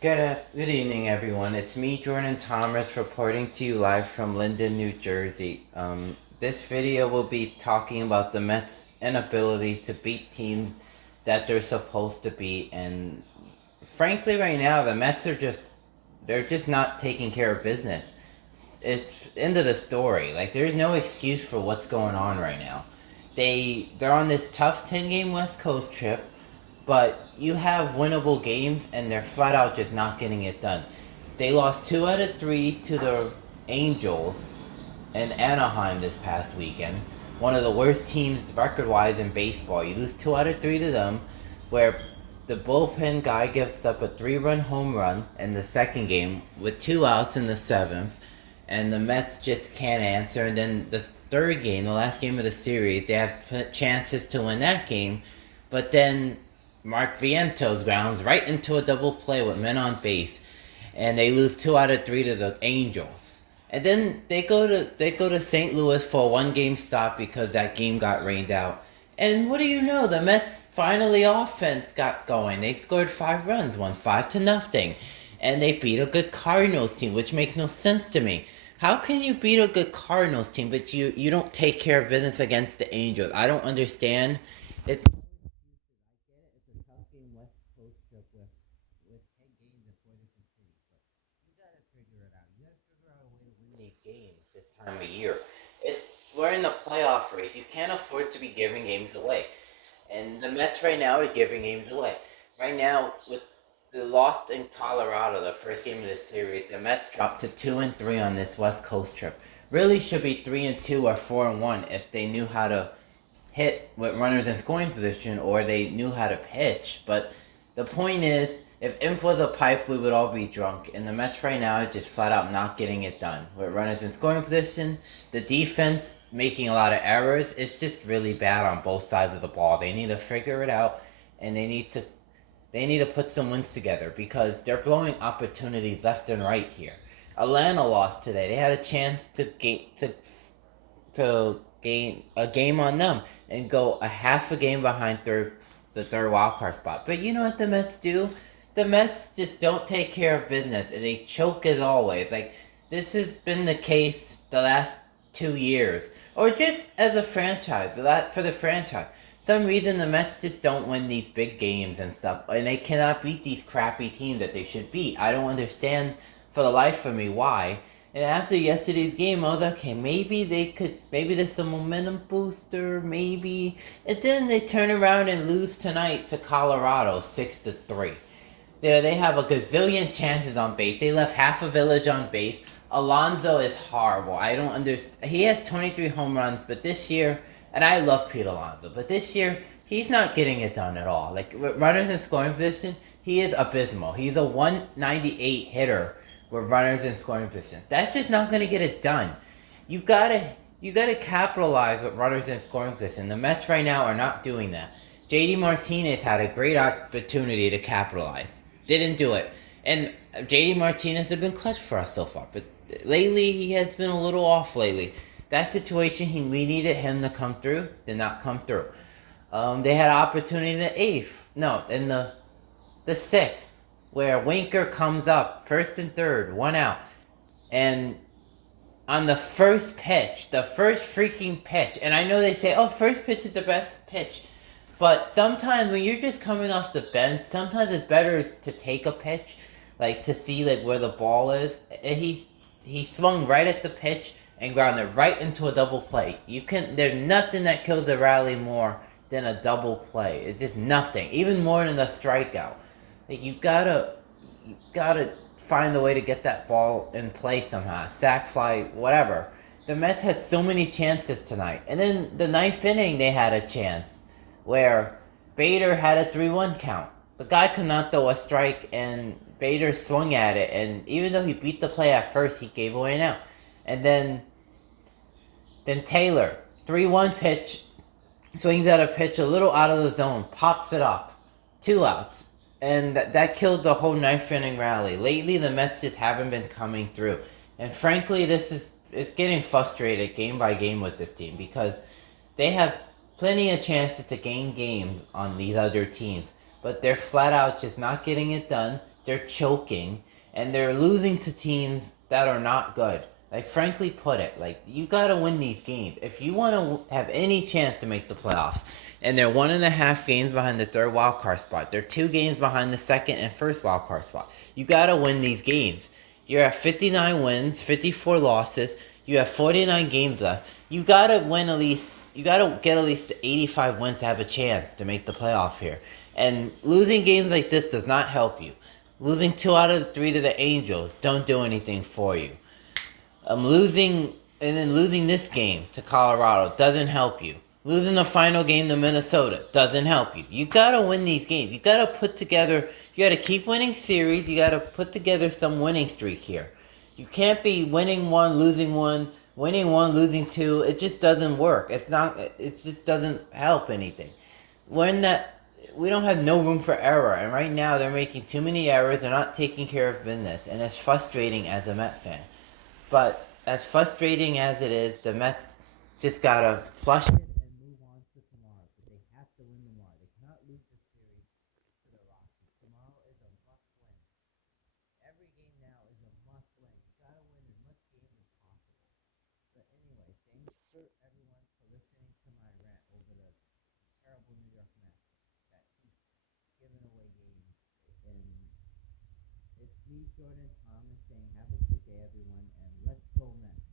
Good evening, everyone. It's me, Jordan Thomas, reporting to you live from Linden, New Jersey. This video will be talking about the Mets' inability to beat teams that they're supposed to beat, and frankly, right now the Mets they're just not taking care of business. It's end of the story. Like there's no excuse for what's going on right now. They're on this tough 10-game West Coast trip, but you have winnable games and they're flat out just not getting it done. They lost 2 out of 3 to the Angels in Anaheim this past weekend. One of the worst teams record wise in baseball. You lose 2 out of 3 to them, where the bullpen guy gives up a 3-run home run in the second game with 2 outs in the seventh, and the Mets just can't answer. And then the third game, the last game of the series, they have chances to win that game, but then Mark Vientos grounds right into a double play with men on base, and they lose 2 out of 3 to the Angels. And then they go to St. Louis for a 1-game stop because that game got rained out. And what do you know? The Mets finally offense got going. They scored 5 runs, won 5-0, and they beat a good Cardinals team, which makes no sense to me. How can you beat a good Cardinals team, but you don't take care of business against the Angels? I don't understand. It's a tough game West Coast trip with 10 games in 4 different cities. But you gotta figure it out. You gotta figure out a way to win these games this time of year. We're in the playoff race. You can't afford to be giving games away. And the Mets right now are giving games away. Right now, with the loss in Colorado, the first game of the series, the Mets dropped to 2-3 on this West Coast trip. Really should be 3-2 or 4-1 if they knew how to hit with runners in scoring position or they knew how to pitch. But the point is, if Inf was a pipe, we would all be drunk. And the Mets right now are just flat out not getting it done. With runners in scoring position, the defense making a lot of errors. It's just really bad on both sides of the ball. They need to figure it out, and they need to put some wins together because they're blowing opportunities left and right here. Atlanta lost today. They had a chance to gain a game on them and go a half a game behind the third wild card spot. But you know what the Mets do? The Mets just don't take care of business and they choke as always. Like this has been the case the last 2 years, or just as a franchise. For the franchise, some reason the Mets just don't win these big games and stuff, and they cannot beat these crappy teams that they should beat. I don't understand for the life of me why. And after yesterday's game, I was like, okay, maybe there's a momentum booster, maybe. And then they turn around and lose tonight to Colorado, 6-3. They have a gazillion chances on base. They left half a village on base. Alonso is horrible. I don't understand. He has 23 home runs, but this year, and I love Pete Alonso, but this year he's not getting it done at all. Like runners in scoring position, he is abysmal. He's a 198 hitter with runners in scoring position. That's just not going to get it done. You gotta you gotta capitalize with runners in scoring position. The Mets right now are not doing that. JD Martinez had a great opportunity to capitalize, didn't do it, and JD Martinez has been clutch for us so far. But lately he has been a little off lately. That situation, we needed him to come through, did not come through. They had an opportunity in the eighth, no, in the sixth, where Winker comes up, first and third, 1 out, and on the first pitch, the first freaking pitch, and I know they say, oh, first pitch is the best pitch, but sometimes when you're just coming off the bench, sometimes it's better to take a pitch, like to see like where the ball is. And he swung right at the pitch and grounded right into a double play. There's nothing that kills a rally more than a double play. It's just nothing, even more than a strikeout. Like you gotta find a way to get that ball in play somehow. Sack fly, whatever. The Mets had so many chances tonight. And then the ninth inning they had a chance where Bader had a 3-1 count. The guy could not throw a strike and Bader swung at it, and even though he beat the play at first, he gave away an out. And then Taylor, 3-1 pitch, swings at a pitch a little out of the zone, pops it up, 2 outs, and that killed the whole ninth inning rally. Lately, the Mets just haven't been coming through, and frankly, it's getting frustrated game by game with this team because they have plenty of chances to gain games on these other teams, but they're flat out just not getting it done. they're choking, and they're losing to teams that are not good. Like, frankly put it, like, you gotta win these games. If you want to have any chance to make the playoffs, and they're 1.5 games behind the third wild card spot, they're 2 games behind the second and first wild card spot. You gotta win these games. You're at 59 wins, 54 losses. You have 49 games left. You gotta win at least. You gotta get at least 85 wins to have a chance to make the playoff here. And losing games like this does not help you. Losing 2 out of 3 to the Angels don't do anything for you. Losing and then losing this game to Colorado doesn't help you. Losing the final game to Minnesota doesn't help you. You gotta win these games. You gotta put together. You gotta keep winning series. You gotta put together some winning streak here. You can't be winning one, winning one, losing two. It just doesn't work. It's not. It just doesn't help anything. We're in that. We don't have no room for error, and right now they're making too many errors. They're not taking care of business, and it's frustrating as a Met fan. But as frustrating as it is, the Mets just gotta flush it and move on to tomorrow. But they have to win tomorrow. They cannot lose this series to the Rockies. Tomorrow is a must win. Every game now is a must win. You gotta win as much games as possible. But anyway, thanks for everyone for listening to my rant over the terrible New York Mets that keep giving away games. And it's me, Jordan Thomas, saying have a good day, everyone, and let's go Mets.